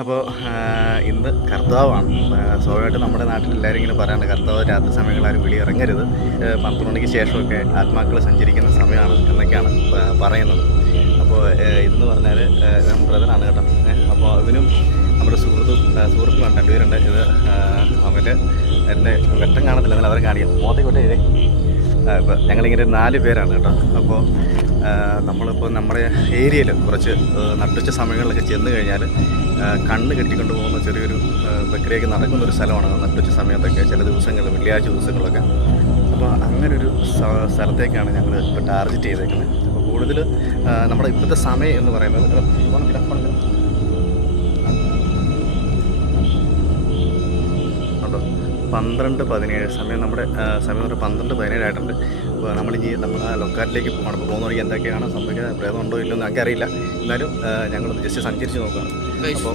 അപ്പോൾ ഇന്ന് കർത്താവാണ്. സ്വാഭാവികമായിട്ട് നമ്മുടെ നാട്ടിൽ എല്ലാവരും ഇങ്ങനെ പറയാറുണ്ട്, കർത്താവ് രാത്രി സമയങ്ങളാരും വെളി ഇറങ്ങരുത്, 12 മണിക്ക് ശേഷമൊക്കെ ആത്മാക്കൾ സഞ്ചരിക്കുന്ന സമയമാണ് എന്നൊക്കെയാണ് പറയുന്നത്. അപ്പോൾ ഇതെന്ന് പറഞ്ഞാൽ ബ്രദറാണ് കേട്ടോ. അപ്പോൾ ഇവനും നമ്മുടെ സുഹൃത്തുക്കളുണ്ട്, രണ്ടുപേരുണ്ട്. ഇത് അവൻ്റെ എൻ്റെ വെട്ടം കാണത്തില്ല, എന്നാൽ അവരെ കാണിക്കാം. മോത്തേക്കോട്ടെ ഇതേ ഇപ്പോൾ ഞങ്ങളിങ്ങനെ 4 പേരാണ് കേട്ടോ. അപ്പോൾ നമ്മളിപ്പോൾ നമ്മുടെ ഏരിയയിൽ കുറച്ച് നട്ടുച്ച സമയങ്ങളിലൊക്കെ ചെന്ന് കഴിഞ്ഞാൽ കണ്ണ് കെട്ടിക്കൊണ്ട് പോകുന്ന ചെറിയൊരു പ്രക്രിയയൊക്കെ നടക്കുന്നൊരു സ്ഥലമാണ് നട്ടുച്ച സമയത്തൊക്കെ, ചില ദിവസങ്ങളിൽ, വെള്ളിയാഴ്ച ദിവസങ്ങളിലൊക്കെ. അപ്പോൾ അങ്ങനൊരു സ്ഥലത്തേക്കാണ് ഞങ്ങൾ ഇപ്പോൾ ടാർഗറ്റ് ചെയ്തേക്കുന്നത്. അപ്പോൾ കൂടുതൽ നമ്മുടെ ഇപ്പോഴത്തെ സമയം എന്ന് പറയുന്നത് ഉണ്ടോ 12:17 സമയം. നമ്മുടെ സമയം എന്ന് പറഞ്ഞാൽ 12:17 ആയിട്ടുണ്ട്. അപ്പോൾ നമ്മളിനി നമ്മൾ ആ ലൊക്കാലിറ്റിയിലേക്ക് പോകണം. അപ്പോൾ പോകുന്ന വഴിക്ക് എന്തൊക്കെയാണ് സംഭവിക്കുക, പ്രേതം ഉണ്ടോ ഇല്ലെന്ന് ഞങ്ങൾക്ക് അറിയില്ല. എന്നാലും ഞങ്ങളൊന്ന് ജസ്റ്റ് സഞ്ചരിച്ച് നോക്കുകയാണ്. അപ്പോൾ